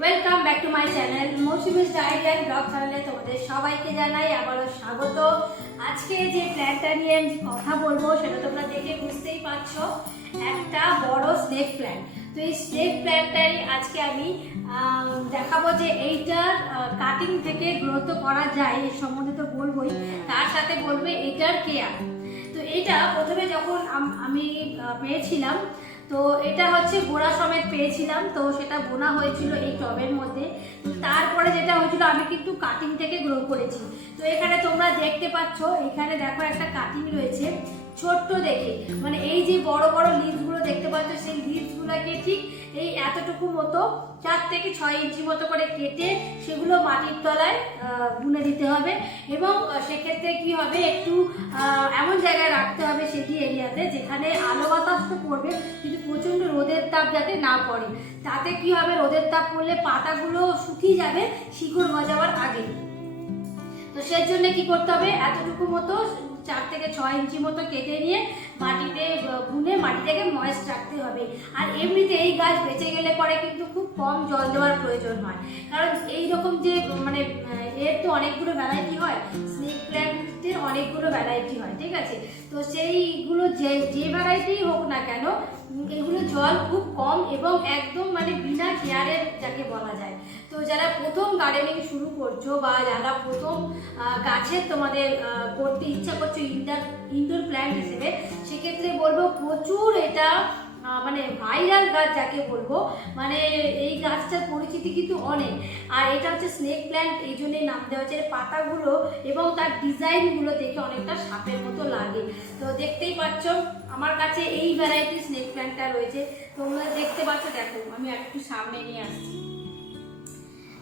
Welcome back to my channel Moushumi's diary and blog চ্যানেলে তোমাদের সবাইকে জানাই আবারও স্বাগত। আজকে যে প্ল্যানটা নিয়ে আমি কথা বলব, সেটা তোমরা দেখে বুঝতেই পারছ, একটা বড় স্নেক প্ল্যান তো এই স্নেক প্ল্যানটাই আজকে আমি দেখাবো যে এইটার কাটিং থেকে গ্রোথ করা যায় এর সম্বন্ধে তো বলবোই, তার সাথে বলবে এইটার কেয়ার তো এটা প্রথমে যখন আমি পেয়েছিলাম তো এটা হচ্ছে গোড়া সমেত পেয়েছিলাম, তো সেটা বোনা হয়েছিল এই টবের মধ্যে। তারপরে যেটা হয়েছিল, আমি কিন্তু কাটিং থেকে গ্রো করেছি। তো এখানে তোমরা দেখতে পাচ্ছ, এখানে দেখো একটা কাটিং রয়েছে, ছোট্ট দেখে। মানে এই যে বড় বড় লিভসগুলো দেখতে পাচ্ছ, সেই লিভসগুলোকে ঠিক এই এতটুকু মতো, চার থেকে ছয় ইঞ্চি মতো করে কেটে সেগুলো মাটির তলায় বুনে দিতে হবে। এবং সেক্ষেত্রে কি হবে, একটু এমন জায়গায় রাখতে হবে সেটি এরিয়াতে, যেখানে আলো বাতাস তো পড়বে তাপ যাতে না পড়ে। তাতে কি হবে? রোদের তাপ পড়লে পাতাগুলো শুকিয়ে যাবে, শিকড় গজাবার আগে। তো সেই জন্য কি করতে হবে? এতটুকু মতো চার থেকে ছয় ইঞ্চি মতো কেটে নিয়ে মাটিতে, গুনে মাটিটাকে ময়েস্ট রাখতে হবে। আর এমনিতে এই গাছ বেঁচে গেলে পরে কিন্তু খুব কম জল দেওয়ার প্রয়োজন হয়। কারণ এই রকম যে মানে এর তো অনেকগুলো ভ্যারাইটি হয়। স্নেক প্ল্যান্টের অনেকগুলো ভ্যারাইটি হয়, ঠিক আছে? তো সেইগুলো যে যে ভ্যারাইটি হোক না কেন এগুলো জল খুব কম এবং একদম মানে বিনা কেয়ারের যাকে বলা যায়। তো যারা প্রথম গার্ডেনিং শুরু করছ বা যারা প্রথম গাছের তোমাদের করতে ইচ্ছা করছ ইনডোর ইনডোর প্ল্যান্ট হিসেবে, সেক্ষেত্রে বলব প্রচুর এটা মানে ভাইরাল গাছ যাকে বলব মানে এই গাছটার পরিচিতি কিন্তু অনেক। আর এটা হচ্ছে স্নেক প্ল্যান্ট এই জন্যই নাম দেওয়া হচ্ছে পাতাগুলো এবং তার ডিজাইনগুলো দেখে অনেকটা সাপের মতো লাগে। তো দেখতেই পাচ্ছ, আমার কাছে এই ভ্যারাইটি স্নেক প্ল্যান্টটা রয়েছে। তোমরা দেখতে পাচ্ছ, দেখো, আমি একটু সামনে নিয়ে আসছি।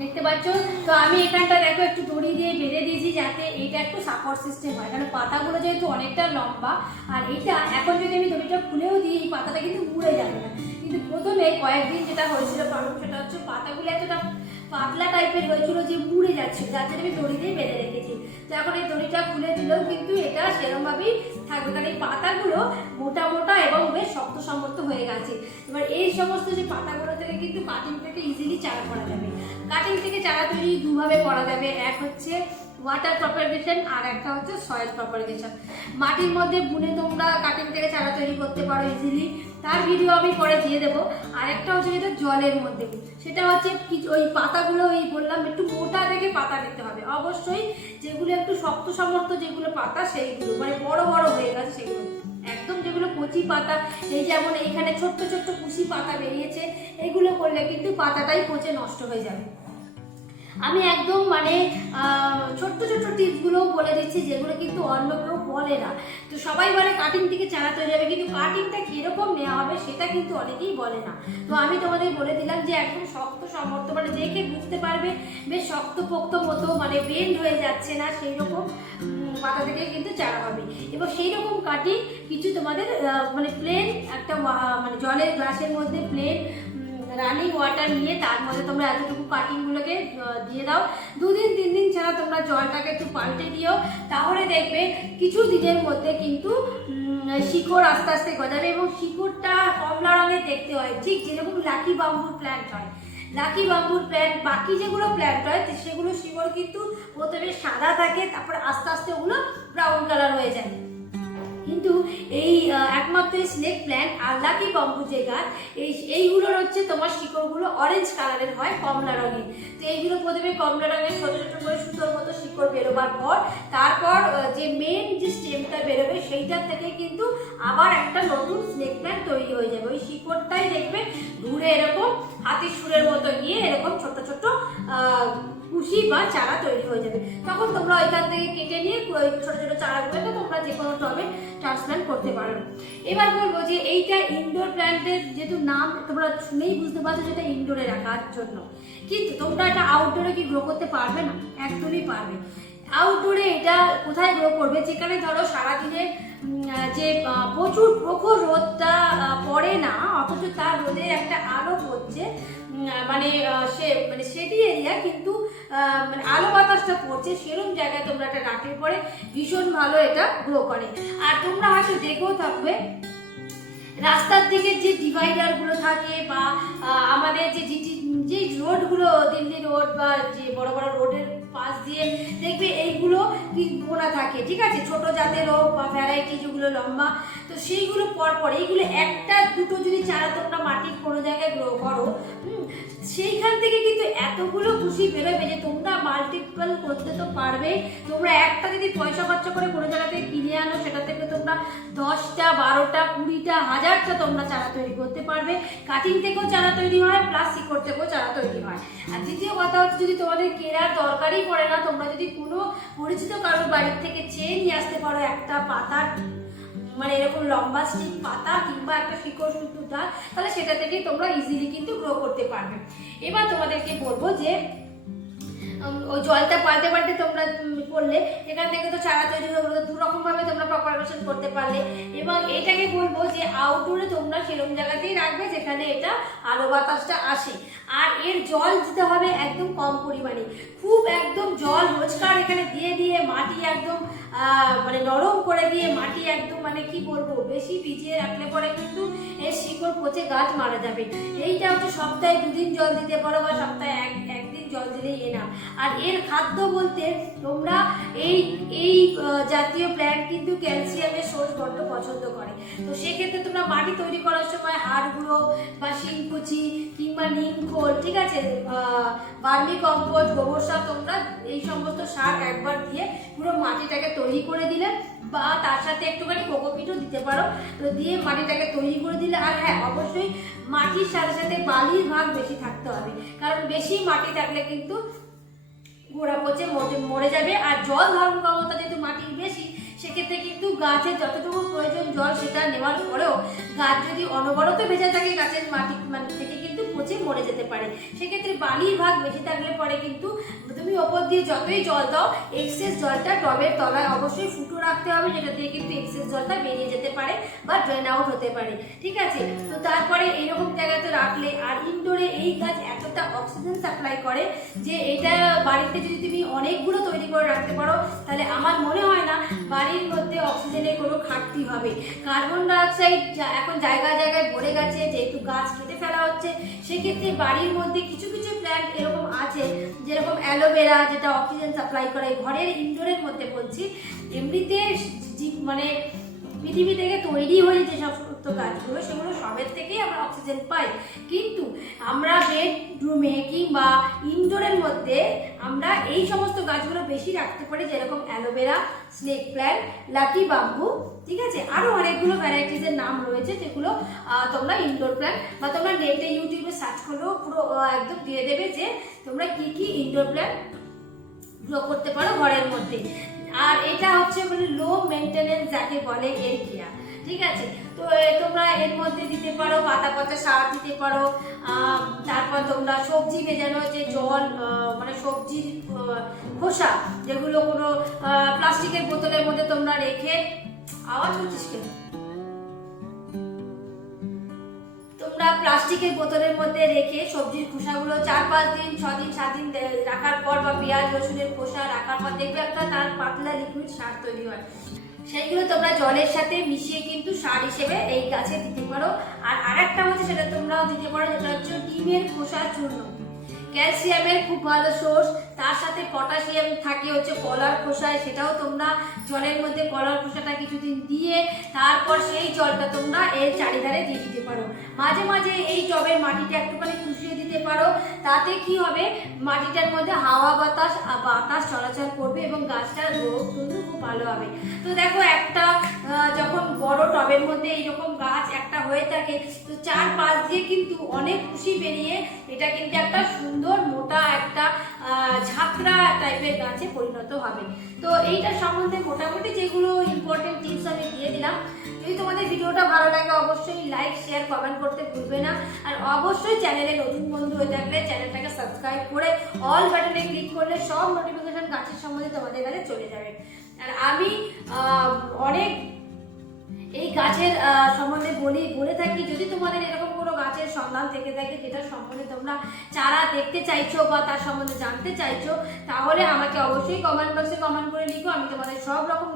দেখতে পাচ্ছ? তো আমি এখানটা দেখো, একটু দড়ি দিয়ে বেঁধে দিয়েছি যাতে এইটা একটু সাপোর্ট সিস্টেম হয়। কারণ পাতাগুলো যেহেতু অনেকটা লম্বা, আর এটা এখন যদি আমি দড়িটা খুলেও দিই, এই পাতাটা কিন্তু উড়ে যাবে না। কিন্তু প্রথমে কয়েকদিন যেটা হয়েছিল প্রবলেম সেটা হচ্ছে পাতাগুলো এতটা পাতলা টাইপের হয়েছিল যে মুড়ে যাচ্ছে, যার জন্য আমি দড়ি দিয়ে বেঁধে রেখেছি। তো এখন এই দড়িটা খুলে দিলেও কিন্তু এটা সেরকমভাবেই থাকবে। কারণ এই পাতাগুলো মোটা মোটা এবং বেশ শক্ত সমর্থ হয়ে গেছে। এবার এই সমস্ত যে পাতাগুলো থেকে কিন্তু কাটিং থেকে ইজিলি চারা করা যাবে। কাটিং থেকে চারা তৈরি দুভাবে করা যাবে। এক হচ্ছে ওয়াটার প্রপারগেশন আর একটা হচ্ছে সয়েল প্রপারগেশন মাটির মধ্যে বুনে তোমরা কাটিং থেকে চারা তৈরি করতে পারো ইজিলি তার ভিডিও আমি পরে দিয়ে দেবো। আর একটা হচ্ছে যেটা জলের মধ্যে। সেটা হচ্ছে ওই পাতাগুলো ওই বললাম, একটু মোটা দেখে পাতা নিতে হবে। অবশ্যই যেগুলো একটু শক্ত সমর্থ যেগুলো পাতা, সেইগুলো। মানে বড় বড় হয়ে গেছে সেগুলো। একদম কচি পাতা, এই যেমন এখানে ছোট্ট ছোট্ট কুচি পাতা বেরিয়েছে, এগুলো করলে কিন্তু পাতাটাই পচে নষ্ট হয়ে যাবে। আমি একদম মানে ছোট্ট ছোট্ট টিপসগুলোও বলে দিচ্ছি, যেগুলো কিন্তু অন্য কেউ বলে না। তো সবাই বলে কাটিং থেকে চারা তৈরি হবে, কিন্তু কাটিংটা কীরকম নেওয়া হবে সেটা কিন্তু অনেকেই বলে না। তো আমি তোমাদের বলে দিলাম যে একদম শক্ত সমর্থ মানে দেখে বুঝতে পারবে, বেশ শক্ত পোক্ত মতো মানে বেন্ড হয়ে যাচ্ছে না সেই রকম পাতা থেকে কিন্তু চারা হবে। এবং সেই রকম কাটিং কিছু তোমাদের মানে প্লেন একটা মানে জলের গ্লাসের মধ্যে প্লেন রানিং ওয়াটার নিয়ে তার মধ্যে তোমরা এতটুকু কাটিংগুলোকে দিয়ে দাও। দুদিন, তিন দিন ছাড়া তোমরা জলটাকে একটু পাল্টে দিও। তাহলে দেখবে কিছু দিনের মধ্যে কিন্তু শিকড় আস্তে আস্তে গজাবে এবং শিকড়টা কমলা রঙের দেখতে হয়। ঠিক যেরকম লাকি বাম্বুর প্ল্যান্ট হয়। লাকি বাম্বুর প্ল্যান্ট বাকি যেগুলো প্ল্যান্ট হয় সেগুলো শিকড় কিন্তু প্রথমে সাদা থাকে, তারপর আস্তে আস্তে ওগুলো ব্রাউন কালার হয়ে যায়। কিন্তু এই একমাত্র স্নেক প্ল্যান্ট আর লাকি বাম্বু যে গাছ, এই, এইগুলোর হচ্ছে তোমার শিকড়গুলো অরেঞ্জ কালারের হয়, কমলা রঙের। তো এইগুলো প্রথমে কমলা রঙের ছোট ছোট করে সুতোর মতো শিকড় বেরোবার পর, তারপর যে মেন যে স্টেমটা বেরোবে সেইটার থেকে কিন্তু আবার একটা নতুন স্নেক প্ল্যান্ট তৈরি হয়ে যাবে। ওই শিকড়টাই দেখবে ঘুরে এরকম হাতির সুরের মতো গিয়ে এরকম ছোট ছোট কুশি বা চারা তৈরি হয়ে যাবে। তখন তোমরা ওইখান থেকে কেটে নিয়ে ওই ছোটো ছোটো চারাগুলোকে তোমরা যে কোনো টবে ট্রান্সপ্ল্যান্ট করতে পারো। এবার বলব যে এইটা ইনডোর প্ল্যান্টের যেহেতু নাম তোমরা শুনেই বুঝতে পারছ যেটা ইনডোরে রাখার জন্য। কিন্তু তোমরা এটা আউটডোরে কি গ্রো করতে পারবে না? একদমই পারবে। আউটডোরে এটা কোথায় গ্রো করবে? যেখানে ধরো সারাদিনে যে প্রচুর প্রখর রোদটা পড়ে না, অথচ তার রোদের একটা আলো পড়ছে মানে সে মানে সেটি এরিয়া কিন্তু মানে আলো বাতাসটা পড়ছে সেরকম জায়গায় তোমরা এটা রাখলে পরে ভীষণ ভালো এটা গ্রো করে। আর তোমরা হয়তো দেখেও থাকবে, রাস্তার দিকে যে ডিভাইডারগুলো থাকে বা আমাদের যে যে রোডগুলো দিল্লি রোড বা যে বড় বড় রোডের পাশ দিয়ে দেখবে এইগুলো বোনা থাকে, ঠিক আছে? ছোট জাতের হোক বা ভ্যারাইটি যেগুলো লম্বা, তো সেইগুলো পর পর এইগুলো একটা দুটো যদি চারা তোমরা মাটির কোনো জায়গায় গ্রো করো সেইখান থেকে কিন্তু এতগুলো খুশি বেরোবে যে তোমরা মাল্টিপল করতে তো পারবে। তোমরা একটা যদি পয়সা খরচা করে কোনো জায়গা থেকে কিনে আনো, সেটা থেকে তোমরা দশটা, বারোটা, কুড়িটা, হাজারটা তোমরা চারা তৈরি করতে পারবে। কাটিং থেকেও চারা তৈরি হয় প্লাস শিকড় থেকেও চারা তৈরি হয়। আর দ্বিতীয় কথা হচ্ছে যদি তোমাদের কেনার দরকারই পড়ে না, তোমরা যদি কোনো পরিচিত কারোর বাড়ির থেকে চেয়ে নিয়ে আসতে পারো একটা পাতা মানে এরকম লম্বা স্টিক পাতা কিংবা একটা শিকড় সুতো ডাল তাহলে সেটা থেকে তোমরা ইজিলি কিন্তু গ্রো করতে পারবে। এবার তোমাদেরকে বলব যে ওই জলটা পাল্টে পাল্টে তোমরা করলে, এখান থেকে তো চারা তৈরি হয়ে গেলো। দু রকম ভাবে তোমরা প্রপারেশন করতে পারলে। এবং এটাকে বলব যে আউটডোরে তোমরা সেরকম জায়গাতেই রাখবে যেখানে এটা আলো বাতাসটা আসে। আর এর জল দিতে হবে একদম কম পরিমাণে। খুব একদম জল রোজকার এখানে দিয়ে দিয়ে মাটি একদম মানে নরম করে দিয়ে মাটি একদম মানে কি বলব, বেশি ভিজিয়ে রাখলে পরে কিন্তু এর শিকড় পচে গাছ মারা যাবে। এইটা হচ্ছে সপ্তাহে দুদিন জল দিতে পারো বা সপ্তাহে এক একদিন জল দিলেই এনা আর এর খাদ্য বলতে তোমরা এই এই জাতীয় প্ল্যান্ট কিন্তু ক্যালসিয়ামের সোর্স বড্ড পছন্দ করে। তো সেক্ষেত্রে তোমরা মাটি তৈরি করার সময় হাড় গুঁড়ো বা শিংকুচি কিংবা নিম খোল, ঠিক আছে? বার্মি কম্পোস্ট, গোবর সার তোমরা এই সমস্ত সার একবার দিয়ে পুরো মাটিটাকে তৈরি করে দিলে বা তার সাথে একটুখানি কোকোপিটও দিতে পারো। তো দিয়ে মাটিটাকে তৈরি করে দিলে, আর হ্যাঁ অবশ্যই মাটির সাথে সাথে বালির ভাগ বেশি থাকতে হবে। কারণ বেশি মাটি থাকলে কিন্তু গোড়া পচে মরে যাবে। আর জল ধারণ ক্ষমতা যেহেতু মাটির বেশি, সেক্ষেত্রে কিন্তু গাছের যতটুকু প্রয়োজন জল সেটা নেওয়ার পরেও গাছ যদি অনবরত ভেজে থাকে, গাছের মাটি মানে থেকে কিন্তু পচে মরে যেতে পারে। সেক্ষেত্রে বালির ভাগ বেশি থাকলে পরে কিন্তু তুমি ওপর দিয়ে যতই জল দাও এক্সেস জলটা টবের তলায় অবশ্যই ফুটো রাখতে হবে, যেটা দিয়ে কিন্তু এক্সেস জলটা বেরিয়ে যেতে পারে বা ড্রেন আউট হতে পারে। ঠিক আছে? তো তারপরে এইরকম জায়গাতে রাখলে, আর ইনডোরে এই গাছ এতটা অক্সিজেন সাপ্লাই করে যে এটা বাড়িতে যদি তুমি অনেকগুলো তৈরি করে রাখতে পারো, তাহলে আমার মনে হয় না বাড়ির মধ্যে অক্সিজেনের কোনো ঘাটতি হবে। কার্বন ডাইঅক্সাইড এখন জায়গায় জায়গায় ভরে গেছে, যেহেতু গাছ কেটে ফেলা হচ্ছে, সেক্ষেত্রে বাড়ির মধ্যে কিছু কিছু প্ল্যান্ট এরকম আছে, যেরকম অ্যালোভেরা যেটা অক্সিজেন সাপ্লাই করে ঘরের ইনডোরের মধ্যে বলছি, এমনিতে মানে পৃথিবী থেকে তৈরি হয়ে যে গাছগুলো সেগুলো সবের থেকেই আমরা অক্সিজেন পাই। কিন্তু আমরা বেডরুমে কিংবা ইনডোরের মধ্যে আমরা এই সমস্ত গাছগুলো বেশি রাখতে পারি, যেরকম aloe vera snake plant lucky bamboo ঠিক আছে? আরও অনেকগুলো ভ্যারাইটিসের নাম রয়েছে যেগুলো তোমরা ইনডোর প্ল্যান্ট বা তোমরা নেটে ইউটিউবে সার্চ করলেও পুরো একদম দিয়ে দেবে যে তোমরা কি কি ইনডোর প্ল্যান্ট গ্রো করতে পারো ঘরের মধ্যে। আর এটা হচ্ছে মানে লো মেনটেনেন্স যাকে বলে এর ঠিক আছে? তো তোমরা এর মধ্যে দিতে পারো, পাতা পচা সার দিতে পারো তারপর তোমরা সবজি ভেজানো যে জল মানে সবজির খোসা, যেগুলো কোনো প্লাস্টিকের বোতলের মধ্যে তোমরা রেখে আওয়াজ হচ্ছিস কেন তোমরা প্লাস্টিকের বোতলের মধ্যে রেখে সবজির খোসাগুলো চার পাঁচ দিন, ছ দিন, সাত দিন রাখার পর বা পেঁয়াজ, রসুনের খোসা রাখার পর দেখবে একটা তার পাতলা লিকুইড সার তৈরি হয়। সেইগুলো তোমরা জলের সাথে মিশিয়ে কিন্তু সার হিসেবে এই গাছে দিতে পারো। আর আরেকটা হচ্ছে সেটা তোমরাও দিতে পারো যেটা হচ্ছে ডিমের খোসার চূর্ণ ক্যালসিয়ামের খুব ভালো সোর্স, তার সাথে পটাশিয়াম থাকে, হচ্ছে কলার খোসায় সেটাও তোমরা জলের মধ্যে কলার খোসাটা কিছুদিন দিয়ে তারপর সেই জলটা তোমরা এর চারিধারে দিয়ে দিতে পারো। মাঝে মাঝে এই টবের মাটিটা একটুখানি পারো, তাতে কি হবে? মাটিটার মধ্যে হাওয়া বাতাস বাতাস চলাচল করবে এবং গাছটার গ্রোথ কিন্তু খুব ভালো হবে। তো দেখো একটা যখন বড় টবের মধ্যে এইরকম গাছ একটা হয়ে থাকে, তো চার পাঁচ দিয়ে কিন্তু অনেক খুশি বেরিয়ে এটা কিন্তু একটা সুন্দর মোটা একটা ঝাঁকড়া টাইপের গাছে পরিণত হবে। তো এইটার সম্বন্ধে মোটামুটি যেগুলো ইম্পর্টেন্ট টিপস আমি দিয়ে দিলাম, যদি তোমাদের ভিডিওটা ভালো লাগে অবশ্যই লাইক শেয়ার কমেন্ট করতে ভুলবে না। আর অবশ্যই চ্যানেলে নতুন বন্ধু হয়ে থাকলে চ্যানেলটাকে সাবস্ক্রাইব করে অল বাটনে ক্লিক করলে সব নোটিফিকেশন গাছের সম্বন্ধে তোমাদের কাছে চলে যাবে। আর আমি অনেক এই গাছের সম্বন্ধে বলি, বলে থাকি, যদি তোমাদের এরকম কোনো গাছের সন্ধান থেকে থাকে যেটা সম্বন্ধে তোমরা চারা দেখতে চাইছো বা তার সম্বন্ধে জানতে চাইছো, তাহলে আমাকে অবশ্যই কমেন্ট বক্সে কমেন্ট করে লিখো, আমি তোমাদের সব রকম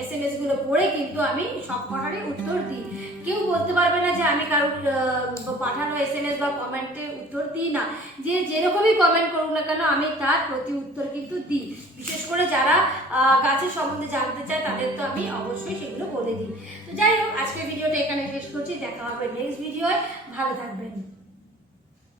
এস এম এসগুলো পড়ে কিন্তু আমি সব কটারই উত্তর দিই। কেউ বলতে পারবে না যে আমি কারোর পাঠানো এস এম এস বা কমেন্টে উত্তর দিই না। যে যেরকমই কমেন্ট করুক না কেন, আমি তার প্রতি উত্তর কিন্তু দিই। বিশেষ করে যারা গাছের সম্বন্ধে জানতে চায়, তাদের তো আমি অবশ্যই সেগুলো বলে দিই। তো যাই হোক আজকের ভিডিওটা এখানে শেষ করছি দেখা হবে নেক্সট ভিডিওয়। ভালো থাকবেন।